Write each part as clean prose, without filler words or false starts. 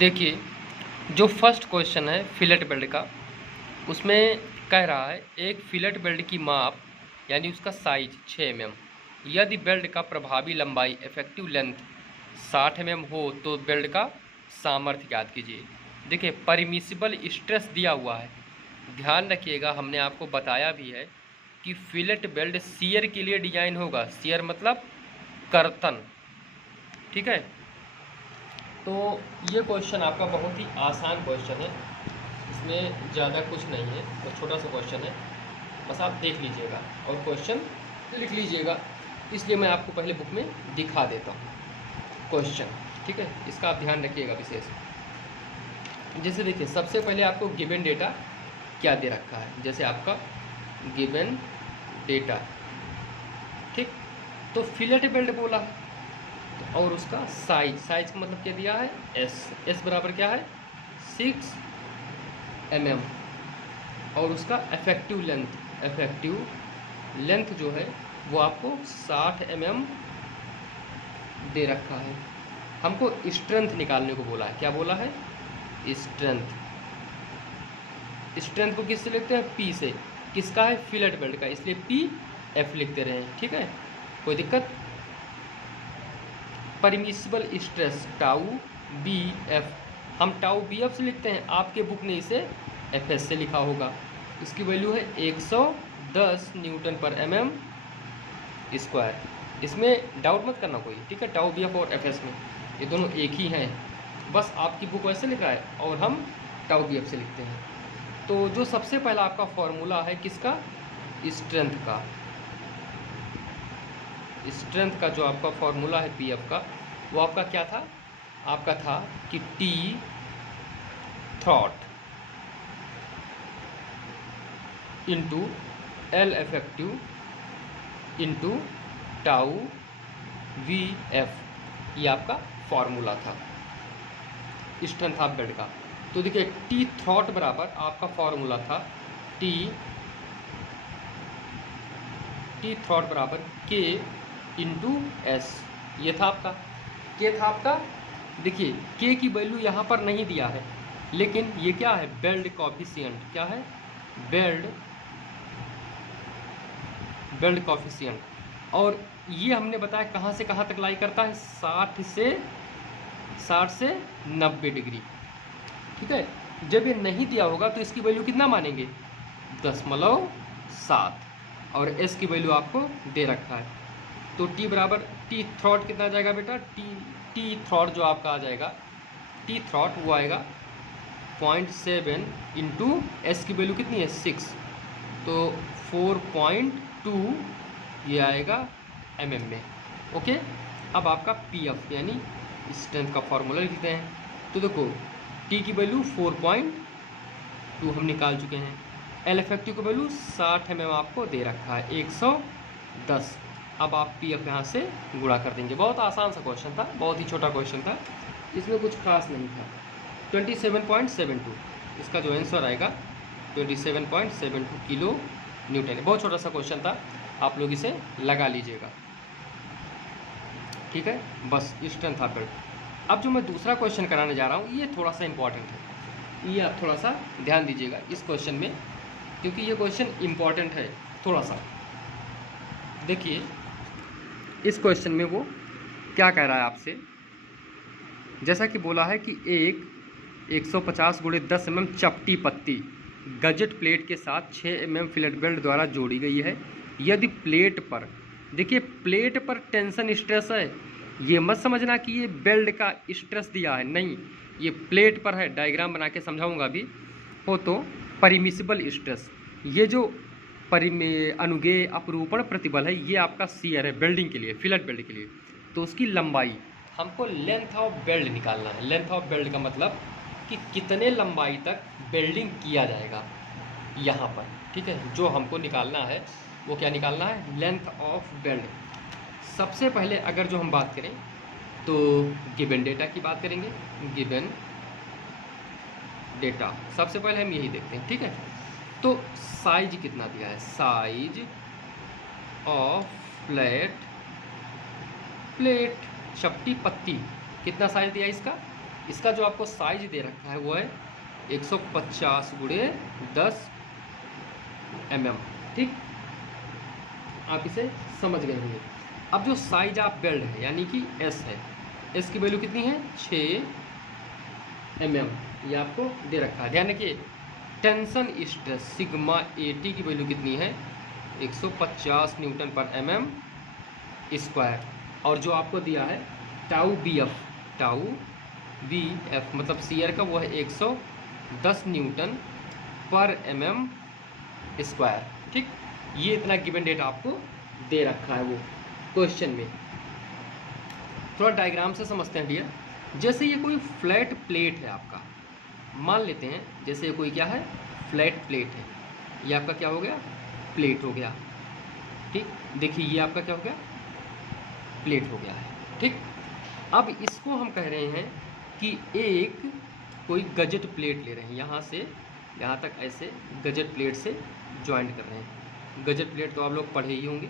देखिए, जो first question है फिलेट बेल्ट का, उसमें कह रहा है एक फिलेट बेल्ट की माप यानी उसका साइज 6 mm, यदि बेल्ट का प्रभावी लंबाई इफेक्टिव लेंथ 60 mm हो तो बेल्ट का सामर्थ्य ज्ञात कीजिए। देखिए, परमिसिबल स्ट्रेस दिया हुआ है, ध्यान रखिएगा, हमने आपको बताया भी है कि फिलेट बेल्ट शियर के लिए डिजाइन होगा। शियर मतलब कर्तन, ठीक है। तो ये क्वेश्चन आपका बहुत ही आसान क्वेश्चन है, इसमें ज़्यादा कुछ नहीं है, तो छोटा सा क्वेश्चन है, बस आप देख लीजिएगा और क्वेश्चन लिख लीजिएगा। इसलिए मैं आपको पहले बुक में दिखा देता हूँ क्वेश्चन, ठीक है। इसका आप ध्यान रखिएगा विशेष। जैसे देखिए, सबसे पहले आपको गिवन डेटा क्या दे रखा है, जैसे आपका गिवन डेटा, ठीक। तो फिलेट बेल्ट बोला है और उसका साइज का मतलब क्या दिया है, एस बराबर क्या है 6 mm, और उसका इफेक्टिव लेंथ जो है वो आपको 60 mm दे रखा है। हमको स्ट्रेंथ निकालने को बोला है, क्या बोला है, स्ट्रेंथ को किससे लिखते हैं, पी से। किसका है, फिलेट बेल्ट का, इसलिए पी एफ लिखते रहे, ठीक है, कोई दिक्कत। Permissible stress tau B F, हम टाउ बी एफ से लिखते हैं, आपके बुक ने इसे एफ एस से लिखा होगा। इसकी वैल्यू है 110 न्यूटन पर mm स्क्वायर। इसमें डाउट मत करना कोई, ठीक है। टाउ बी एफ और एफ एस में ये दोनों एक ही हैं, बस आपकी बुक वैसे लिखा है और हम टाउ बी एफ से लिखते हैं। तो जो सबसे पहला आपका फॉर्मूला है किसका, स्ट्रेंथ का जो आपका फॉर्मूला है पी एफ का, वो आपका क्या था, आपका था कि T throat into L effective into tau V F, ये आपका फॉर्मूला था स्ट्रेंथ ऑफ बेल्ट का। तो देखिए, टी थ्रॉट बराबर आपका फॉर्मूला था टी थ्रॉट बराबर के इंटू एस, ये था आपका, के था आपका। देखिए, के की वैल्यू यहाँ पर नहीं दिया है, लेकिन ये क्या है, बेल्ट कॉफिशिएंट, क्या है, बेल्ट कॉफिशिएंट। और ये हमने बताया कहाँ से कहाँ तक लाई करता है, 60 से 90 डिग्री, ठीक है। जब ये नहीं दिया होगा तो इसकी वैल्यू कितना मानेंगे, 0.7, और एस की वैल्यू आपको दे रखा है। तो टी बराबर टी थ्रॉट कितना आ जाएगा बेटा, टी थ्रॉट जो आपका आ जाएगा, टी थ्रॉट वो आएगा 0.7 इंटू एस की वैल्यू कितनी है 6, तो 4.2 ये आएगा mm में, ओके। अब आपका पी एफ यानी स्ट्रेंथ का फॉर्मूला लिखते हैं। तो देखो, टी की वैल्यू 4.2 हम निकाल चुके हैं, एल इफेक्टिव की वैल्यू 60 mm आपको दे रखा है 110। अब आप पी एफ यहाँ से गुणा कर देंगे। बहुत आसान सा क्वेश्चन था, बहुत ही छोटा क्वेश्चन था, इसमें कुछ खास नहीं था। 27.72 इसका जो आंसर आएगा 27.72 किलो न्यूटन है। बहुत छोटा सा क्वेश्चन था, आप लोग इसे लगा लीजिएगा, ठीक है। बस स्ट्रेंथ ऑफ बेल्ट। अब जो मैं दूसरा क्वेश्चन कराने जा रहा हूँ ये थोड़ा सा इंपॉर्टेंट है, ये आप थोड़ा सा ध्यान दीजिएगा इस क्वेश्चन में, क्योंकि ये क्वेश्चन इंपॉर्टेंट है थोड़ा सा। देखिए, इस क्वेश्चन में वो क्या कह रहा है आपसे, जैसा कि बोला है कि एक 150 × 10 mm चपटी पत्ती गजेट प्लेट के साथ 6 mm फिलेट बेल्ट द्वारा जोड़ी गई है। यदि प्लेट पर, देखिए प्लेट पर टेंशन स्ट्रेस है, ये मत समझना कि ये बेल्ट का स्ट्रेस दिया है, नहीं, ये प्लेट पर है, डायग्राम बना के समझाऊंगा अभी हो। तो परमिसिबल स्ट्रेस, ये जो अनुगेय अपरूपण प्रतिबल है, ये आपका शियर है बेल्डिंग के लिए, फिलेट बेल्ट के लिए। तो उसकी लंबाई, हमको लेंथ ऑफ बेल्ट निकालना है। लेंथ ऑफ बेल्ट का मतलब कि कितने लंबाई तक बेल्डिंग किया जाएगा यहाँ पर, ठीक है। जो हमको निकालना है वो क्या निकालना है, लेंथ ऑफ बेल्ट। सबसे पहले अगर जो हम बात करें तो गिवन डेटा की बात करेंगे, गिवन डेटा सबसे पहले हम यही देखते हैं, ठीक है। तो साइज कितना दिया है, साइज ऑफ प्लेट चपटी पत्ती, कितना साइज दिया है इसका इसका जो आपको साइज दे रखा है वो है 150 गुणे 10 mm। ठीक, आप इसे समझ गए होंगे। अब जो साइज ऑफ बेल्ट है यानी कि एस है, एस की वैल्यू कितनी है 6 mm, ये आपको दे रखा है। ध्यान रखिए टेंशन स्ट्रेस सिग्मा AT की वैल्यू कितनी है 150 न्यूटन पर mm²। और जो आपको दिया है टाउ BF मतलब शियर का वो है 110 न्यूटन पर mm²। ठीक, ये इतना गिवन डेटा आपको दे रखा है वो क्वेश्चन में। थोड़ा डायग्राम से समझते हैं भैया। जैसे ये कोई फ्लैट प्लेट है आपका, मान लेते हैं जैसे ये कोई क्या है फ्लैट प्लेट है, ये आपका क्या हो गया प्लेट हो गया। ठीक, देखिए ये आपका क्या हो गया प्लेट हो गया है। ठीक, अब इसको हम कह रहे हैं कि एक कोई गजेट प्लेट ले रहे हैं, यहाँ से यहाँ तक ऐसे गजेट प्लेट से ज्वाइंट कर रहे हैं। गजेट प्लेट तो आप लोग पढ़े ही होंगे।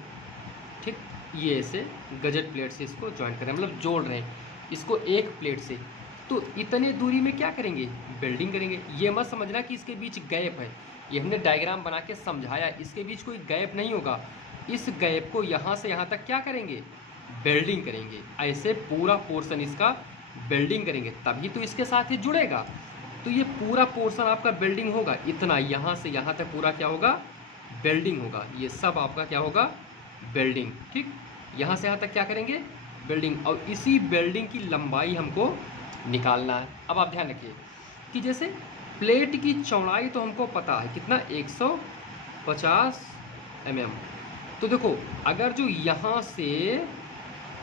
ठीक, ये ऐसे गजेट प्लेट से इसको ज्वाइंट कर रहे हैं, मतलब जोड़ रहे हैं इसको एक प्लेट से। तो इतने दूरी में क्या करेंगे वेल्डिंग करेंगे। ये मत समझना कि इसके बीच गैप है, ये हमने डायग्राम बना के समझाया, इसके बीच कोई गैप नहीं होगा। इस गैप को यहाँ से यहाँ तक क्या करेंगे वेल्डिंग करेंगे, ऐसे पूरा पोर्शन इसका वेल्डिंग करेंगे, तभी तो इसके साथ ही जुड़ेगा। तो ये पूरा पोर्शन आपका वेल्डिंग होगा, इतना यहाँ से यहाँ तक पूरा क्या होगा वेल्डिंग होगा। ये सब आपका क्या होगा वेल्डिंग। ठीक, यहाँ से यहाँ तक क्या करेंगे वेल्डिंग, और इसी वेल्डिंग की लंबाई हमको निकालना है। अब आप ध्यान रखिए कि जैसे प्लेट की चौड़ाई तो हमको पता है कितना 150 mm। तो देखो अगर जो यहाँ से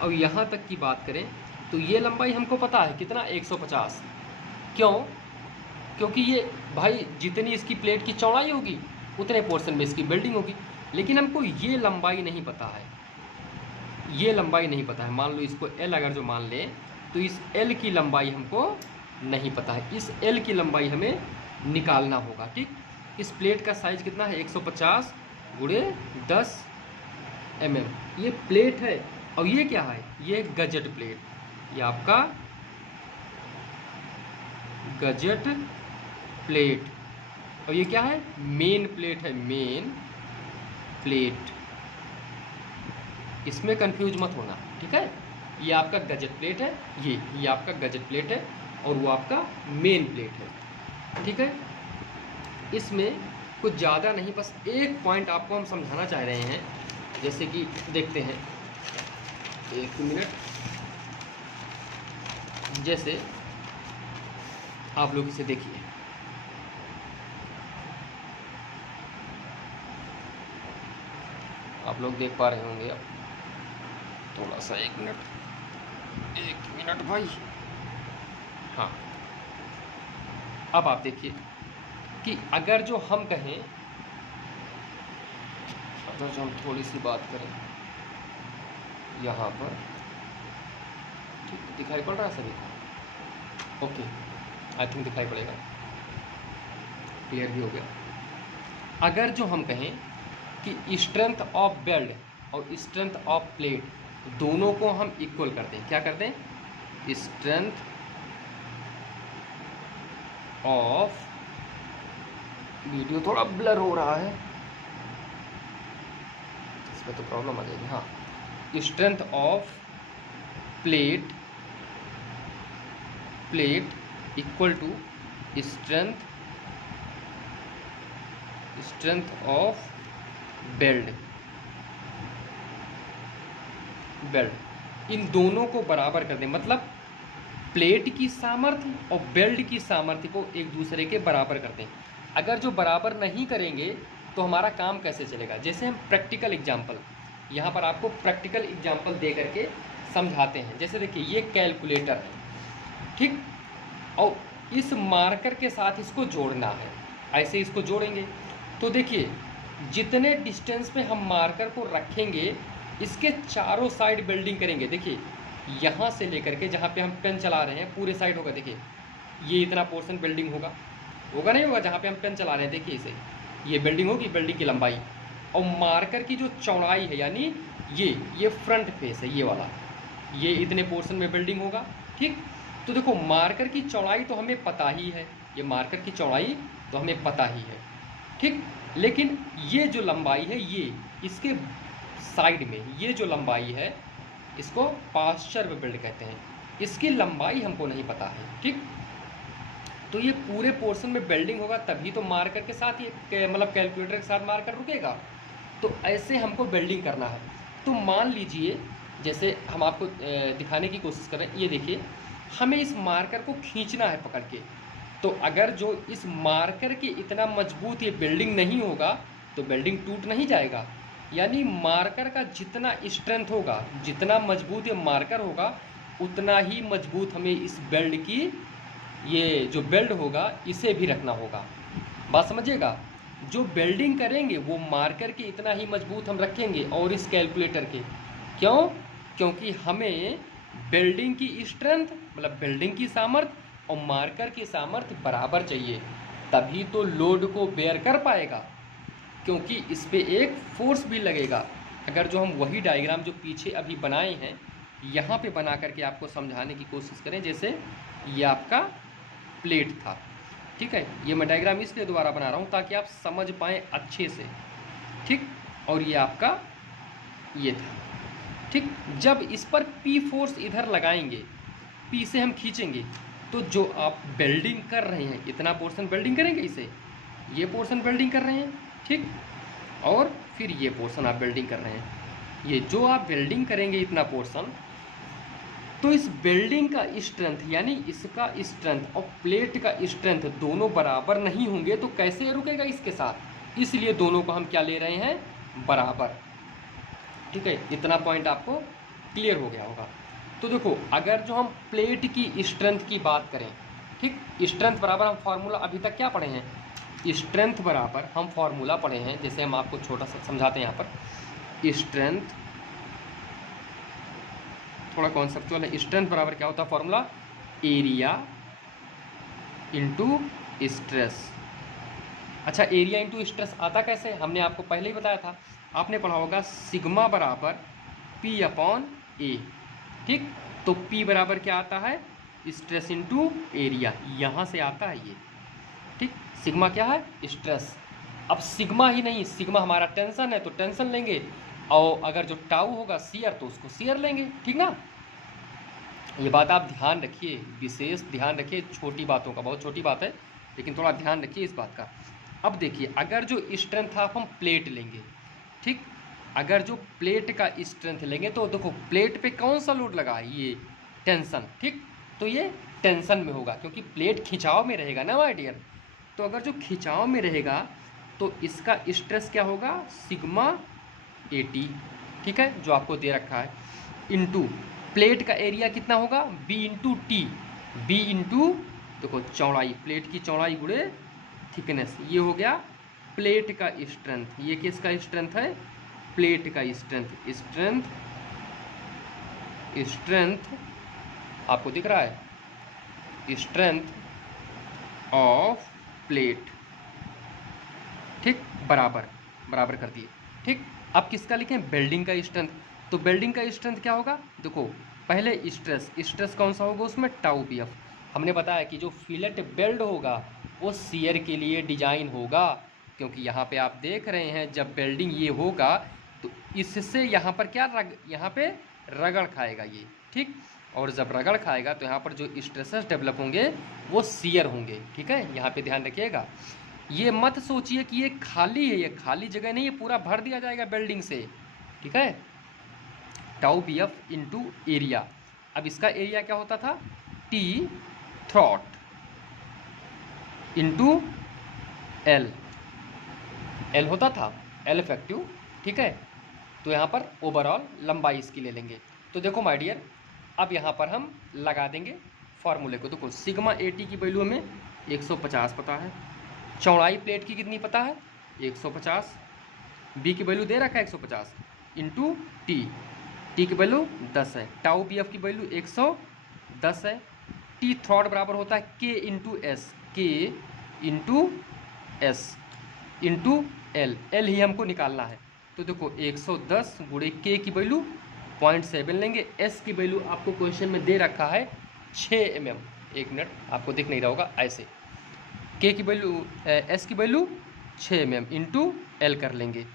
और यहाँ तक की बात करें तो ये लंबाई हमको पता है कितना 150। क्यों? क्योंकि ये भाई जितनी इसकी प्लेट की चौड़ाई होगी उतने पोर्शन में इसकी वेल्डिंग होगी। लेकिन हमको ये लंबाई नहीं पता है, ये लंबाई नहीं पता है। मान लो इसको L अगर जो मान लें तो इस L की लंबाई हमको नहीं पता है, इस L की लंबाई हमें निकालना होगा। ठीक, इस प्लेट का साइज कितना है 150 गुणे 10 mm। ये प्लेट है और ये क्या है ये गजेट प्लेट, ये आपका गजेट प्लेट, और ये क्या है मेन प्लेट है, मेन प्लेट। इसमें कंफ्यूज मत होना। ठीक है, ये आपका गजेट प्लेट है, ये आपका गजेट प्लेट है और वो आपका मेन प्लेट है। ठीक है, इसमें कुछ ज़्यादा नहीं, बस एक पॉइंट आपको हम समझाना चाह रहे हैं। जैसे कि देखते हैं, एक मिनट, जैसे आप लोग इसे देखिए, आप लोग देख पा रहे होंगे। अब थोड़ा सा एक मिनट भाई, हाँ। अब आप देखिए कि अगर जो हम कहें, अगर जो हम थोड़ी सी बात करें यहाँ पर, ठीक दिखाई पड़ रहा है सभी को? ओके, आई थिंक दिखाई पड़ेगा, क्लियर भी हो गया। अगर जो हम कहें कि स्ट्रेंथ ऑफ बेल्ट और स्ट्रेंथ ऑफ प्लेट दोनों को हम इक्वल कर दें, क्या कर दें स्ट्रेंथ ऑफ, वीडियो थोड़ा ब्लर हो रहा है, इसमें तो प्रॉब्लम आ जाएगी। हाँ, strength of plate equal to strength of belt, इन दोनों को बराबर कर दें, मतलब प्लेट की सामर्थ्य और बेल्ट की सामर्थ्य को एक दूसरे के बराबर कर दें। अगर जो बराबर नहीं करेंगे तो हमारा काम कैसे चलेगा। जैसे हम प्रैक्टिकल एग्जाम्पल, यहाँ पर आपको प्रैक्टिकल एग्जाम्पल दे करके समझाते हैं। जैसे देखिए ये कैलकुलेटर है, ठीक, और इस मार्कर के साथ इसको जोड़ना है, ऐसे इसको जोड़ेंगे। तो देखिए जितने डिस्टेंस पे हम मार्कर को रखेंगे इसके चारों साइड वेल्डिंग करेंगे। देखिए यहाँ से लेकर के जहाँ पे हम पेन चला रहे हैं पूरे साइड होगा, देखिए ये इतना पोर्शन वेल्डिंग होगा नहीं होगा जहाँ पे हम पेन चला रहे हैं, देखिए इसे ये वेल्डिंग होगी, वेल्डिंग की लंबाई। और मार्कर की जो चौड़ाई है यानी ये फ्रंट फेस है, ये वाला, ये इतने पोर्शन में वेल्डिंग होगा। ठीक, तो देखो मार्कर की चौड़ाई तो हमें पता ही है, ये मार्कर की चौड़ाई तो हमें पता ही है, ठीक। लेकिन ये जो लंबाई है, ये इसके साइड में ये जो लंबाई है, इसको पास्चर बिल्ड कहते हैं, इसकी लंबाई हमको नहीं पता है, ठीक। तो ये पूरे पोर्शन में बेल्डिंग होगा तभी तो मार्कर के साथ ये मतलब कैलकुलेटर के साथ मार्कर रुकेगा। तो ऐसे हमको बेल्डिंग करना है। तो मान लीजिए जैसे हम आपको दिखाने की कोशिश कर रहे हैं, ये देखिए हमें इस मार्कर को खींचना है पकड़ के। तो अगर जो इस मार्कर के इतना मजबूत ये बेल्डिंग नहीं होगा तो बेल्डिंग टूट नहीं जाएगा। यानी मार्कर का जितना स्ट्रेंथ होगा, जितना मजबूत ये मार्कर होगा, उतना ही मजबूत हमें इस बेल्ट की ये जो बेल्ट होगा इसे भी रखना होगा। बात समझिएगा, जो बेल्डिंग करेंगे वो मार्कर के इतना ही मजबूत हम रखेंगे और इस कैलकुलेटर के। क्यों? क्योंकि हमें बेल्डिंग की स्ट्रेंथ मतलब बेल्डिंग की सामर्थ्य और मार्कर की सामर्थ्य बराबर चाहिए, तभी तो लोड को बेयर कर पाएगा, क्योंकि इस पे एक फोर्स भी लगेगा। अगर जो हम वही डायग्राम जो पीछे अभी बनाए हैं यहाँ पे बना करके आपको समझाने की कोशिश करें, जैसे ये आपका प्लेट था, ठीक है। ये मैं डायग्राम इसलिए दोबारा बना रहा हूँ ताकि आप समझ पाएँ अच्छे से, ठीक। और ये आपका ये था, ठीक। जब इस पर पी फोर्स इधर लगाएंगे, पी से हम खींचेंगे, तो जो आप बेल्डिंग कर रहे हैं इतना पोर्शन बेल्डिंग करेंगे, इसे ये पोर्शन बेल्डिंग कर रहे हैं, ठीक। और फिर ये पोर्शन आप बेल्डिंग कर रहे हैं। ये जो आप बेल्डिंग करेंगे इतना पोर्शन, तो इस बेल्डिंग का स्ट्रेंथ यानी इसका स्ट्रेंथ और प्लेट का स्ट्रेंथ दोनों बराबर नहीं होंगे तो कैसे रुकेगा इसके साथ। इसलिए दोनों को हम क्या ले रहे हैं, बराबर, ठीक है। इतना पॉइंट आपको क्लियर हो गया होगा। तो देखो अगर जो हम प्लेट की स्ट्रेंथ की बात करें, ठीक, स्ट्रेंथ बराबर हम फार्मूला अभी तक क्या पढ़े हैं, स्ट्रेंथ बराबर हम फार्मूला पढ़े हैं। जैसे हम आपको छोटा सा समझाते हैं यहाँ पर, स्ट्रेंथ थोड़ा कॉन्सेप्चुअल है। स्ट्रेंथ बराबर क्या होता है फार्मूला, एरिया इंटू स्ट्रेस। अच्छा, एरिया इंटू स्ट्रेस आता कैसे, हमने आपको पहले ही बताया था, आपने पढ़ा होगा सिग्मा बराबर पी अपॉन ए, ठीक। तो पी बराबर क्या आता है, स्ट्रेस इंटू एरिया, यहाँ से आता है ये, ठीक। सिग्मा क्या है, स्ट्रेस। अब सिग्मा ही नहीं, सिग्मा हमारा टेंशन है तो टेंशन लेंगे, और अगर जो टाउ होगा शियर तो उसको शियर लेंगे, ठीक ना। ये बात आप ध्यान रखिए, विशेष ध्यान रखिए, छोटी बातों का, बहुत छोटी बात है लेकिन थोड़ा ध्यान रखिए इस बात का। अब देखिए अगर जो स्ट्रेंथ आप हम प्लेट लेंगे, ठीक, अगर जो प्लेट का स्ट्रेंथ लेंगे तो देखो प्लेट पे कौन सा लोड लगा है, ये टेंशन, ठीक। तो ये टेंशन में होगा क्योंकि प्लेट खिंचाव में रहेगा ना माय डियर। तो अगर जो खिंचाव में रहेगा तो इसका स्ट्रेस क्या होगा, सिग्मा AT, ठीक है, जो आपको दे रखा है, इंटू प्लेट का एरिया कितना होगा, B into T, B into देखो चौड़ाई, प्लेट की चौड़ाई गुणे थिकनेस, ये हो गया प्लेट का स्ट्रेंथ। ये किसका स्ट्रेंथ है, प्लेट का स्ट्रेंथ। स्ट्रेंथ आपको दिख रहा है, स्ट्रेंथ ऑफ प्लेट, ठीक, बराबर कर दिए, ठीक। अब किसका लिखें, बेल्डिंग का स्ट्रेंथ। तो बेल्डिंग का स्ट्रेंथ क्या होगा, देखो पहले स्ट्रेस कौन सा होगा उसमें, टाउ PF। हमने बताया कि जो फिलेट बेल्ट होगा वो शियर के लिए डिजाइन होगा, क्योंकि यहाँ पे आप देख रहे हैं जब बेल्डिंग ये होगा तो इससे यहाँ पर क्या यहाँ पे रगड़ खाएगा ये, ठीक। और जब रगड़ खाएगा तो यहाँ पर जो स्ट्रेसेस डेवलप होंगे वो शियर होंगे, ठीक है। यहाँ पे ध्यान रखिएगा, ये मत सोचिए कि ये खाली है, ये खाली जगह नहीं, ये पूरा भर दिया जाएगा बेल्डिंग से, ठीक है। Tau PF into area. अब इसका एरिया क्या होता था, T थ्रॉट इंटू L होता था, L इफेक्टिव, ठीक है। तो यहाँ पर ओवरऑल लंबाई इसकी ले लेंगे। तो देखो माय डियर, अब यहाँ पर हम लगा देंगे फॉर्मूले को। देखो सिग्मा AT की वैल्यू हमें 150 पता है, चौड़ाई प्लेट की कितनी पता है 150, B की वैल्यू दे रखा है 150 इंटू T की वैल्यू 10 है, टाउ PF की वैल्यू 110 है, T थ्रॉट बराबर होता है K into S into L ही हमको निकालना है। तो देखो 110 गुणे K की वैल्यू 0.7 लेंगे, S की वैल्यू आपको क्वेश्चन में दे रखा है 6 mm। 1 मिनट, आपको दिख नहीं रहा होगा, ऐसे के की वैल्यू एस की वैल्यू 6 mm इंटू एल कर लेंगे।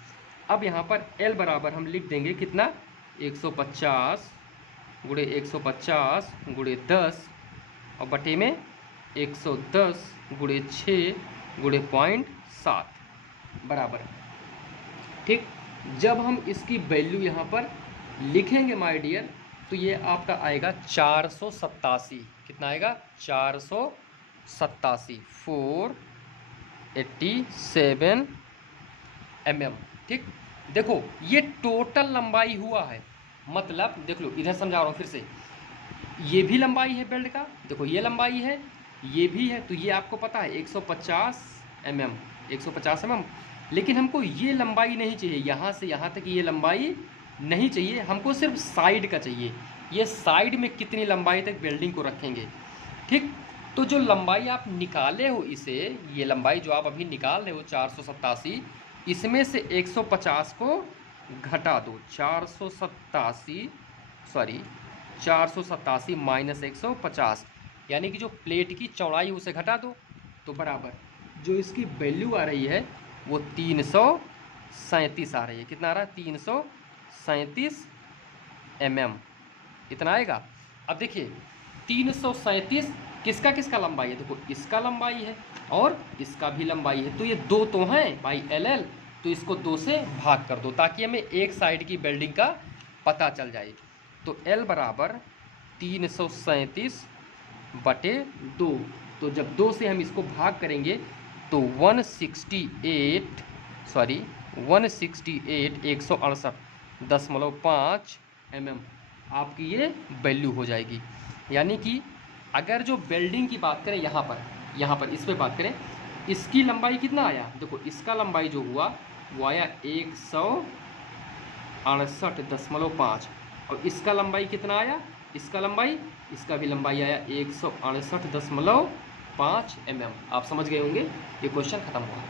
अब यहाँ पर एल बराबर हम लिख देंगे कितना, 150 गुणे 150 गुणे 10 और बटे में 110 गुणे 6 गुणे 0.7 बराबर। ठीक, जब हम इसकी वैल्यू यहाँ पर लिखेंगे माय डियर, तो ये आपका आएगा 487। कितना आएगा, 487, 487 mm। ठीक, देखो ये टोटल लंबाई हुआ है, मतलब देख लो इधर समझा रहा हूँ फिर से, ये भी लंबाई है बेल्ट का, देखो ये लंबाई है, ये भी है, तो ये आपको पता है 150 mm, 150 mm। लेकिन हमको ये लंबाई नहीं चाहिए, यहाँ से यहाँ तक ये लंबाई नहीं चाहिए, हमको सिर्फ साइड का चाहिए। ये साइड में कितनी लंबाई तक वेल्डिंग को रखेंगे। ठीक, तो जो लंबाई आप निकाले हो इसे, ये लंबाई जो आप अभी निकाल रहे हो 487, इसमें से 150 को घटा दो, 487 माइनस 150, यानी कि जो प्लेट की चौड़ाई उसे घटा दो, तो बराबर जो इसकी वैल्यू आ रही है वो 337 आ रही है। कितना आ रहा है, 337 mm, इतना आएगा। अब देखिए 337 किसका किसका लंबाई है, देखो इसका लंबाई है और इसका भी लंबाई है, तो ये दो तो हैं भाई LL, तो इसको 2 से भाग कर दो ताकि हमें एक साइड की वेल्डिंग का पता चल जाए। तो L बराबर 337 बटे 2, तो जब 2 से हम इसको भाग करेंगे तो 168.5 mm आपकी ये वैल्यू हो जाएगी। यानी कि अगर जो वेल्डिंग की बात करें यहाँ पर इस पर बात करें, इसकी लंबाई कितना आया, देखो इसका लंबाई जो हुआ वो आया 168.5 और इसका लंबाई कितना आया, इसका भी लंबाई आया 168.5 mm। आप समझ गए होंगे, ये क्वेश्चन खत्म हुआ।